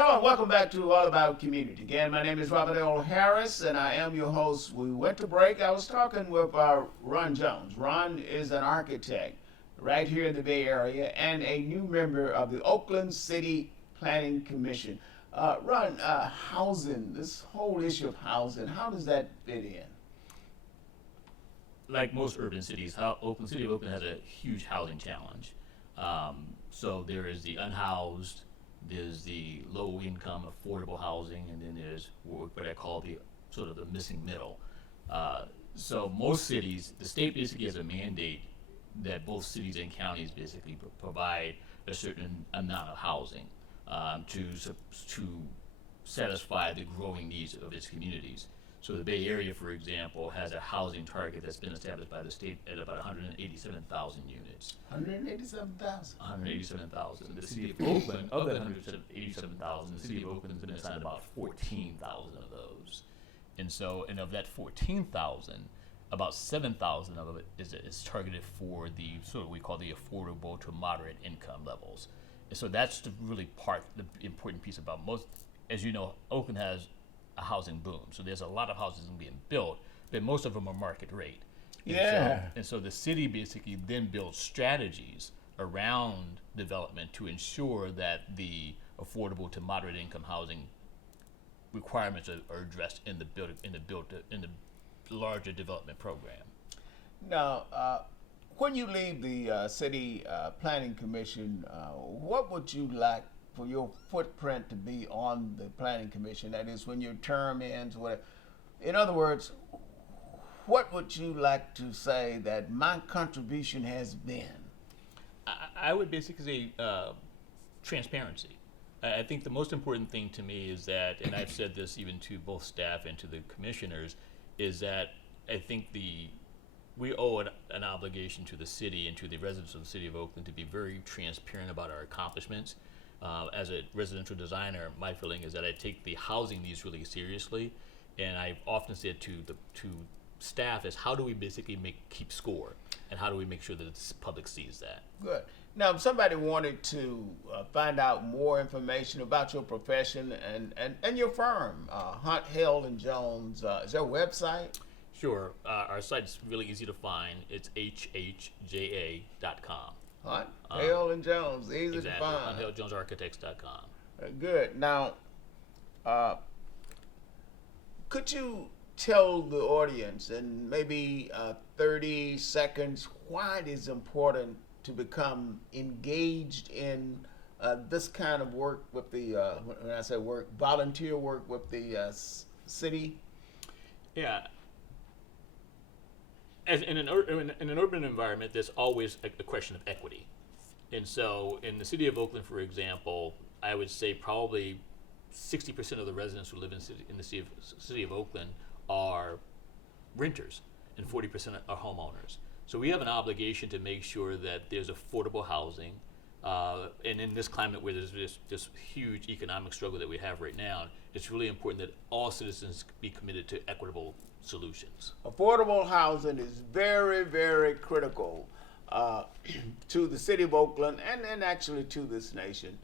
Hello and welcome back to All About Community. Again, my name is Robert L. Harris and I am your host. We went to break. I was talking with Ron Jones. Ron is an architect right here in the Bay Area and a new member of the Oakland City Planning Commission. Ron, housing, this whole issue of housing, how does that fit in? Like most urban cities, City of Oakland has a huge housing challenge. So there is the unhoused, there's the low income affordable housing, and then there's what I call the sort of the missing middle. So most cities, the state basically has a mandate that both cities and counties basically provide a certain amount of housing to satisfy the growing needs of its communities. So the Bay Area, for example, has a housing target that's been established by the state at about 187,000 units. 187,000? 187,000. The city of Oakland, of that 187,000, the city of Oakland has been assigned about 14,000 of those. And of that 14,000, about 7,000 of it is targeted for the sort of we call the affordable to moderate income levels. And so that's the important piece about most. As you know, Oakland has a housing boom. So there's a lot of houses being built, but most of them are market rate. And so the city basically then builds strategies around development to ensure that the affordable to moderate income housing requirements are addressed in the larger development program. Now, when you leave the City Planning Commission, what would you like for your footprint to be on the Planning Commission? That is, when your term ends, whatever. In other words, what would you like to say that my contribution has been? I would basically say transparency. I think the most important thing to me is that, and I've said this even to both staff and to the commissioners, is that I think we owe an obligation to the city and to the residents of the city of Oakland to be very transparent about our accomplishments. As a residential designer, my feeling is that I take the housing needs really seriously, and I've often said to staff is how do we basically keep score, and how do we make sure that the public sees that? Good. Now, if somebody wanted to find out more information about your profession and your firm, Hunt, Hale and Jones, is there a website? Sure. Our site's really easy to find. It's hhja.com. Hunt, Hale and Jones, easy exactly. to find. HuntHaleJonesArchitects.com. Good. Now, could you tell the audience in maybe 30 seconds why it is important to become engaged in this kind of work with the, when I say work, volunteer work with the city? Yeah. As in an urban environment, there's always a question of equity. And so in the city of Oakland, for example, I would say probably 60% of the residents who live in the city of Oakland are renters and 40% are homeowners. So we have an obligation to make sure that there's affordable housing. And in this climate where there's this huge economic struggle that we have right now, it's really important that all citizens be committed to equitable solutions. Affordable housing is very, very critical to the city of Oakland and actually to this nation.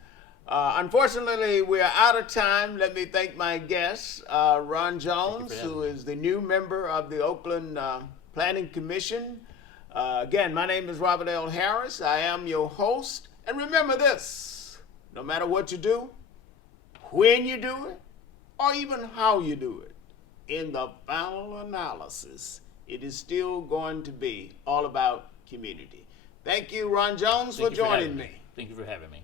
Unfortunately, we are out of time. Let me thank my guest, Ron Jones, who is the new member of the Oakland Planning Commission. Again, my name is Robert L. Harris. I am your host. And remember this, no matter what you do, when you do it, or even how you do it, in the final analysis, it is still going to be all about community. Thank you, Ron Jones, for joining me. Thank you for having me.